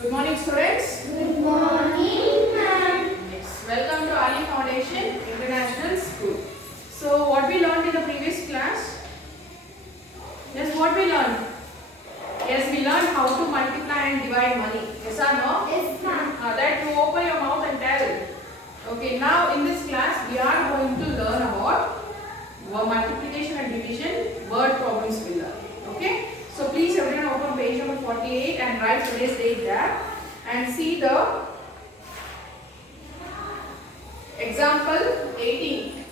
Good morning, students. Good morning, ma'am. Yes, welcome to Ali Foundation International School. So, what we learned in the previous class? Yes, what we learned? Yes, we learned how to multiply and divide money. Yes or no? Yes, ma'am. That you open your mouth and tell. Okay, now in this class we are going to learn about multiplication and division word problems we learn. Okay, so please everyone open page number 48 and write today's date there and see the example 18.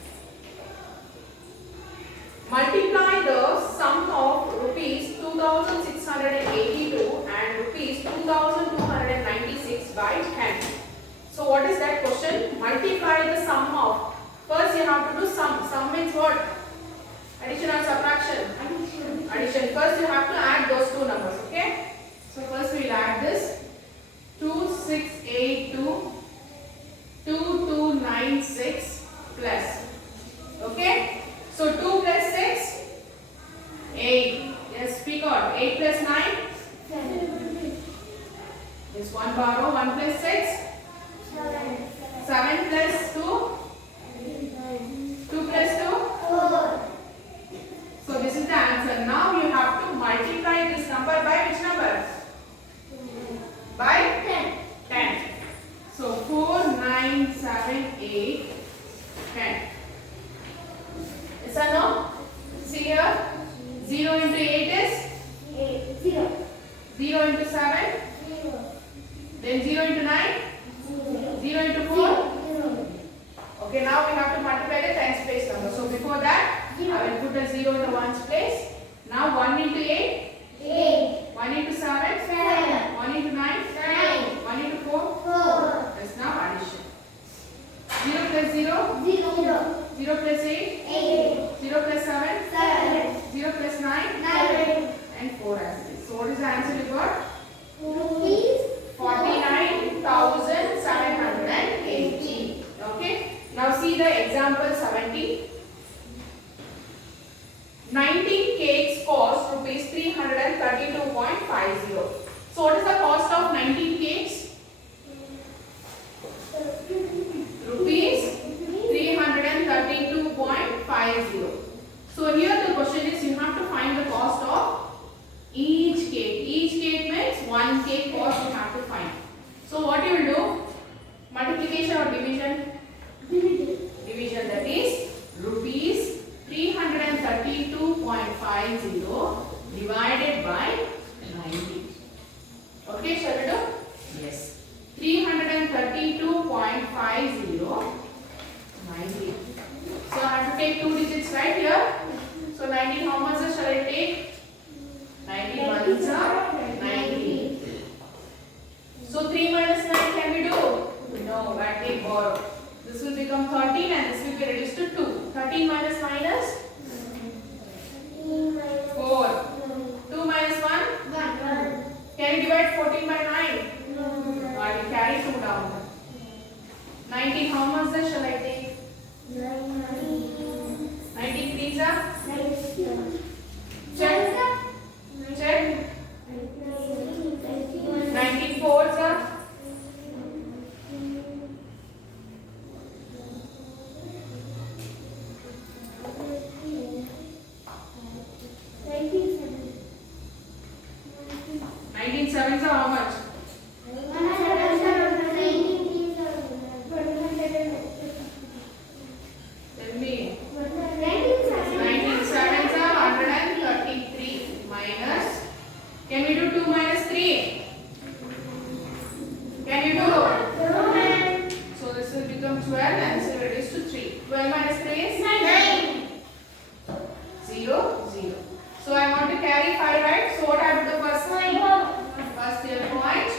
Multiply the sum of rupees 2682 and rupees 2296 by 10. So what is that question? Multiply the sum of. First you have to do sum. Sum means what? Addition or subtraction? Addition. First you have to add those two numbers. Okay. So first we will add this 2682 2296 plus. Okay. So 2 plus 6 8. Yes, speak out. 8 plus 9 is 1 borrow. 1 plus 6 7 plus 2 2 plus 2. So this is the answer. Now you have to multiply this number by which number? By 10. So 4 9 7 8 10. Yes or no? See here. 0 into 8 is 0 into 7. Then 0 into 9. 0 into 4. Okay, now we have to multiply the tens place number. So before that, I will put a 0 in the ones place. Now 1 into 8. 1 into 7. 1 into 9. 1 into 4. That's now addition. 0 plus 0. 0 plus 8. 0 plus 7. 0 plus 9. And 4 as it is. So what is the answer you got? 49,780. Okay. Now see the example 70. 19 cakes cost rupees 332.50. So what is the cost of 19 cakes? Rupees 332.50. So here the question is you have to find the cost of each cake. Each cake means one cake cost you have to find. So what you will do? Multiplication or division? Division, that is rupees 332.50 divided by 90. Okay, shall we do? Yes. 332.50 90. So I have to take two digits right here. So 19 how much shall I take? 19 ones are 90. So 3 minus 9 can we do? No, that take borrow. This will become 13 and this will be reduced to 2. 13 minus minus 4. 2 minus 1? Can you divide 14 by 9? I will carry 2 down. 19 how much shall I take? 19 3s are? Check. Check. 19 4s are? 19 sevens are how much? Tell me. 19 sevens are 133 minus. Can we do 2 minus 3? Can you do? So this will become 12 and this will reduce to 3. 12 minus 3 is 0, 0. So I want to carry 5, right? So what I have to do first? First here point.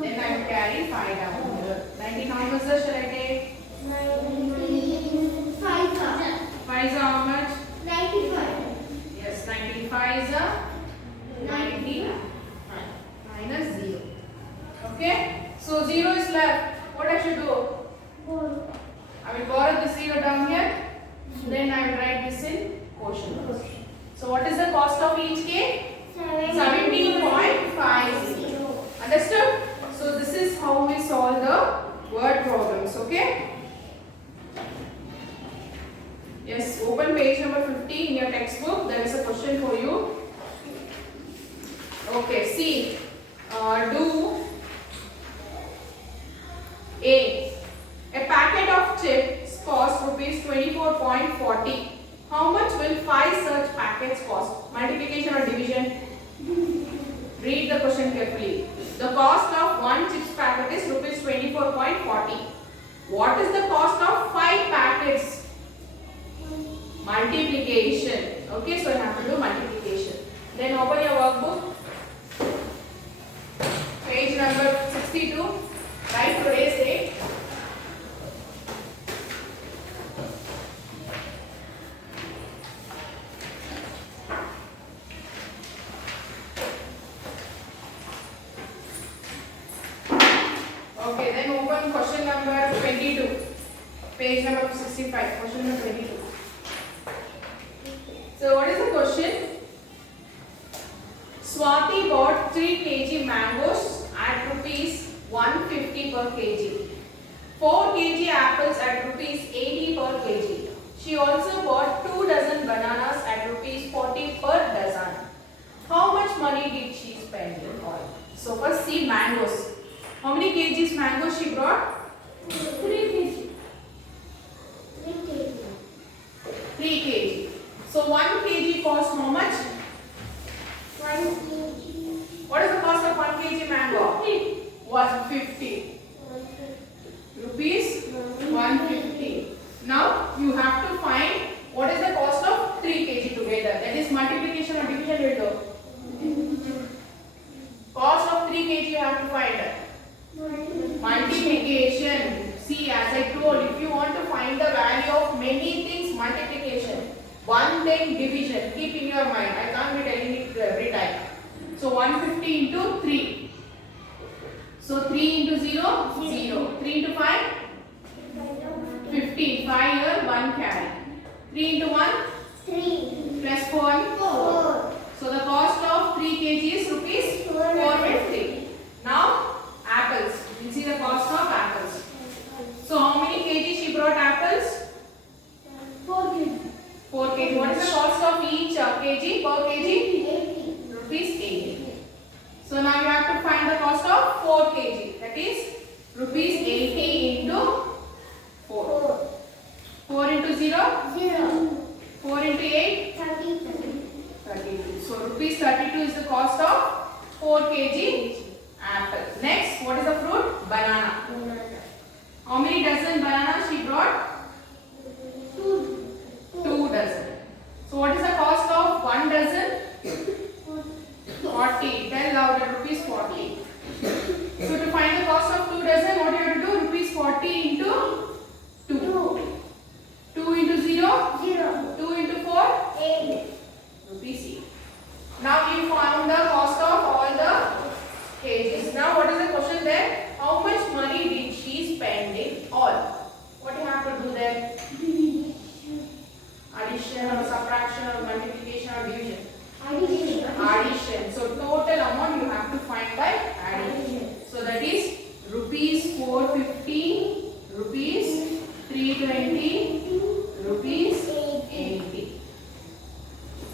Then I will carry 5 down here. 19 how much shall I take? 5 is how much? 95. Yes, 95 is a 90 minus 0. Okay? So 0 is left. What I should do? I will borrow this 0 down here. Then I will write this in quotient. So what is the cost of each cake? 17.50. Understood? Okay, see, do a packet of chips cost rupees 24.40. How much will 5 such packets cost? Multiplication or division? Read the question carefully. The cost of one chips packet is rupees 24.40. What is the cost of 5 packets? Multiplication. Okay, so you have to do multiplication. Then open your workbook. Page number 62. Write today's date. Okay, then open question number 22. Page number 65. Question number 22. So what is the question? Swati bought 3 kg mangoes at rupees 150 per kg. 4 kg apples at rupees 80 per kg. She also bought 2 dozen bananas at rupees 40 per dozen. How much money did she spend in all? So first see mangoes. How many kgs mangoes she brought? 3 kg. 3 kg. So 1 kg cost how much? 1 kg. What is the cost of 1 kg mango? 150 rupees. 150. Now you have to find what is the cost of 3 kg together. That is multiplication or division will do. Cost of 3 kg you have to find. Multiplication. See, as I told, if you want to find the value of many things, multiplication. One thing, division. Keep in your mind. I can't be telling it every time. So 150 into 3. So 3 into 0, 0. 3 into 5, 15. 5 here, 1 carry. 3 into 1, 3. plus 4, 4. So the cost of 3 kg is rupees 450. Now apples. You see the cost of apples. So how many kg she brought apples? 4 kg. 4 kg. What is the cost of each kg per kg? 80. Rupees 80. So now you have to find the cost of 4 kg. That is rupees 80 into 4. 4. 4 into 0? 0. 4 into 8? 32. 32. So rupees 32 is the cost of 4 kg apple. Next, what is the fruit? Banana. How many dozen bananas she brought? 2 dozen. So what is the cost of 1 dozen? 40. Tell louder, rupees 40. So to find the cost of 2 dozen, what you have to do? Rupees 40 into 2. 2 into 0? 0. 2 into 4? 8. Rupees 8. Now we found the cost of all the kgs. Now what is the question there? How much money did she spend in all? What you have to do there? Addition or subtraction or multiplication or division? Addition. So total amount you have to find by addition. So that is rupees 450, rupees 320, rupees 80.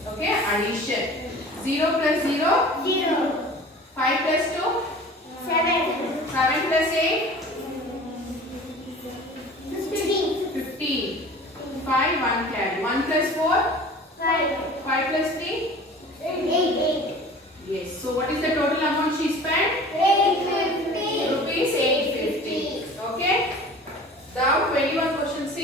Okay, addition. 0 plus 0? 0. 5 plus 2? 7. 7 plus 8? 15. 15. 5, 1 carry. 1 plus 4? 5. 5 plus 3? 8. Yes. So what is the total amount she spent? 850. Rupees 850. Okay. Now 21 question C.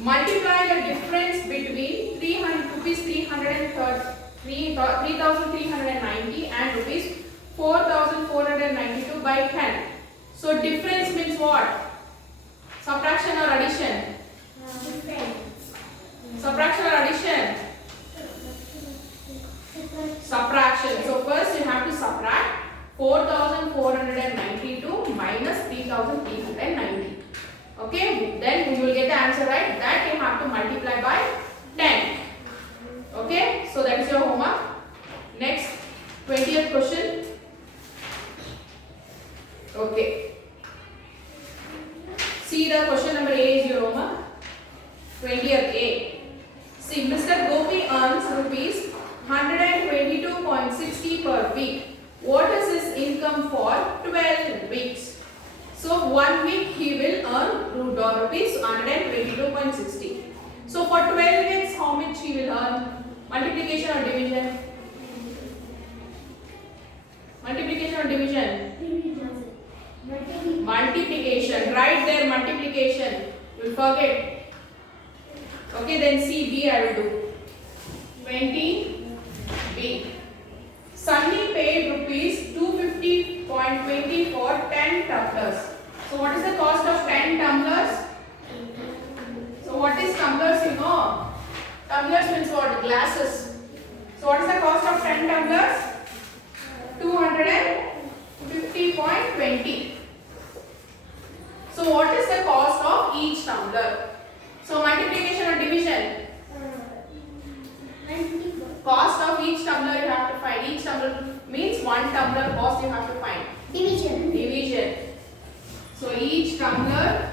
Multiply the difference between 300 rupees 3,390 and rupees 4,492 by 10. So difference means what? Subtraction or addition? Subtraction or addition? Subtraction. So first you have to subtract 4,492 minus 3,390. Okay, then you will get the answer right. That you have to multiply by 10. Okay, so that is your homework. Next, 20th question. Okay. See the question number A is your homework. 20th A. See, Mr. Gopi earns rupees 122.60 per week. What is his income for 12 weeks? So 1 week he will earn rupees 122.60. So for 12 weeks how much he will earn? Multiplication or division? Multiplication or division? Multiplication. Right there, multiplication. You will forget. Okay, then C, B I will do. 20 B. Sunny paid rupees 250.20 for 10 tumblers. So what is the cost of 10 tumblers? So what is tumblers, you know? Tumblers means what? Glasses. So what is the cost of 10 tumblers? 250.20. So what is the cost of each tumbler? So multiplication or division? Cost of each tumbler you have to find. Each tumbler means one tumbler cost you have to find. Division. Division. So each tumbler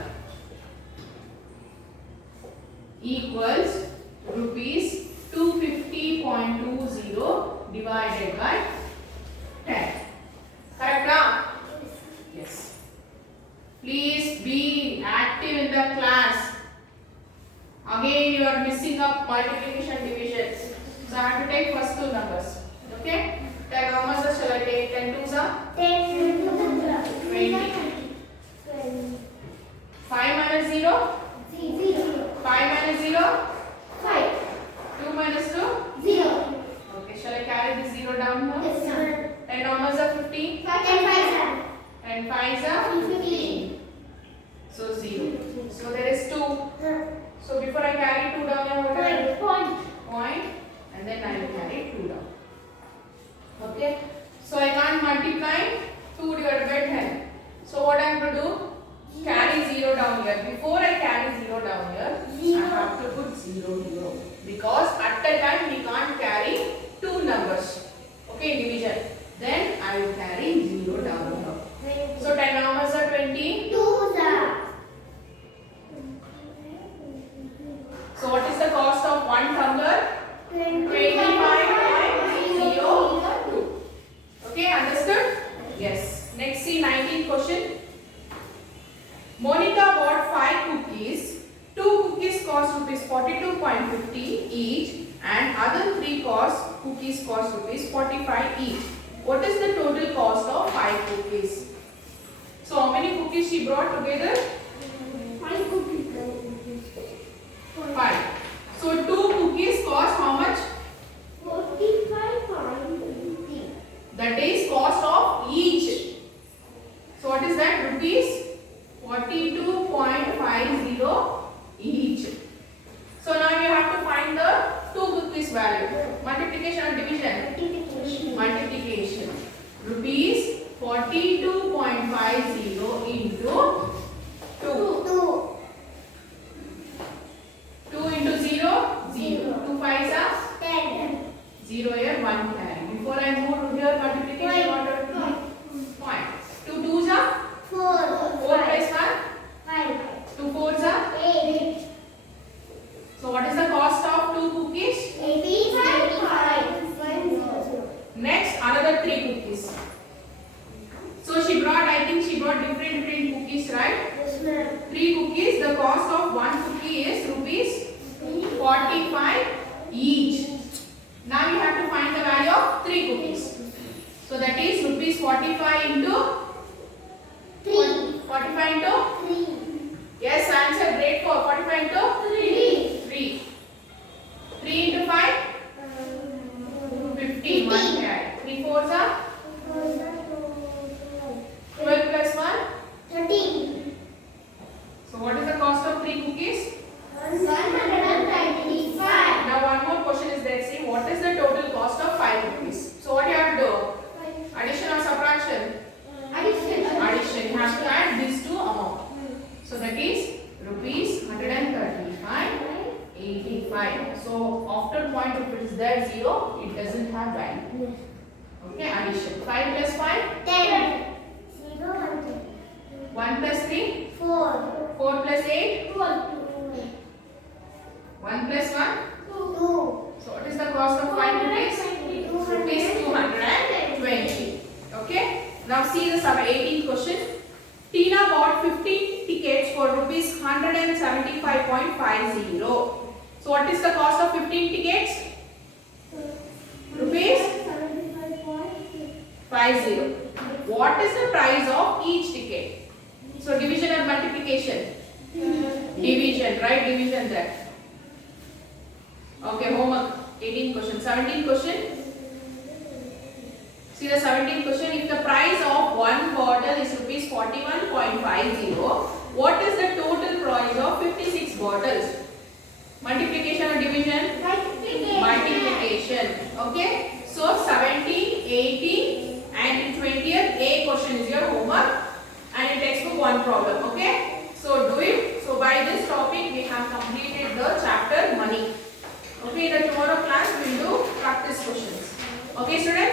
equals rupees 250.20 divided by 10. Correct now? Yes. Please be active in the class. Again you are missing up multiplication divisions. So I have to take first two numbers. Okay? Take how much shall I take? 10 twos are? 20. 5 minus 0? 5 minus 0? 2 minus 2? Okay, shall I carry this 0 down here? 10 how much are 50? 10 5s are 15. So 0. So there is 2. So before I carry 2 down here, what I do? Point. And then I will carry 2 down. Okay. So I can't multiply 2 divided by 10. So what I am to do? Carry 0 down here. Before I carry 0 down here, I have to put 0 here. Because at that time we can't carry 2 numbers. Okay, division. Then I will carry 0 down here. So 10 numbers are 20. So what is the cost of one tumbler? 25.02. Okay, understood? Yes. Next, see 19th question. Monica bought 5 cookies. 2 cookies cost rupees 42.50 each, and other 3 cookies cost rupees 45 each. What is the total cost of 5 cookies? So how many cookies she brought together? 5. So 2 cookies cost how much? 45.50. That is cost of each. So what is that? Rupees 42.50 each. So now you have to find the 2 cookies value. Multiplication or division? Multiplication. Rupees 42.50 into 2. 2 into 0? 0. 2 5s are? 0 here, 1 carry. Before I move to here, multiplication what are point. 2 2s are? 4 plus 1? 2 4s are? 8. So what is the cost of 2 cookies? 85. Next, another 3 cookies. So she brought, I think she brought different cookies, right? 3 cookies, the cost of 1 cookie is rupees 45 each. Now you have to find the value of 3 cookies. So that is rupees 45 into 3. 45 into? Yes, answer grade 4. 45 into? 3. 3 into 5? 15. 1 carry. 3 4s are? 12 plus 1? 13. So what is the cost of 3 cookies? 125. Now one more question is there. See, what is the total cost of 5 cookies? So what you have to do? Addition or subtraction? Addition. Addition. You have to add these two amount. So that is rupees 135.85. So after point if it is there 0, it doesn't have value. Okay, addition. 5 plus 5? 10. 1 plus 3? 4. 4 plus 8? 1 1 plus 1? 2. So what is the cost of 5 cookies? Now see the 18th question. Tina bought 15 tickets for rupees 175.50. So what is the cost of 15 tickets? Rupees 50. What is the price of each ticket? So division or multiplication? Division, right? Division there. Okay, homework. 18th question. 17th question. See the 17th question. If the price of one bottle is rupees 41.50, what is the total price of 56 bottles? Multiplication or division? Multiplication. Okay. So 17, 18 and 20th A question is your homework and in textbook one problem. Okay. So do it. So by this topic we have completed the chapter money. Okay. In the tomorrow class we will do practice questions. Okay students.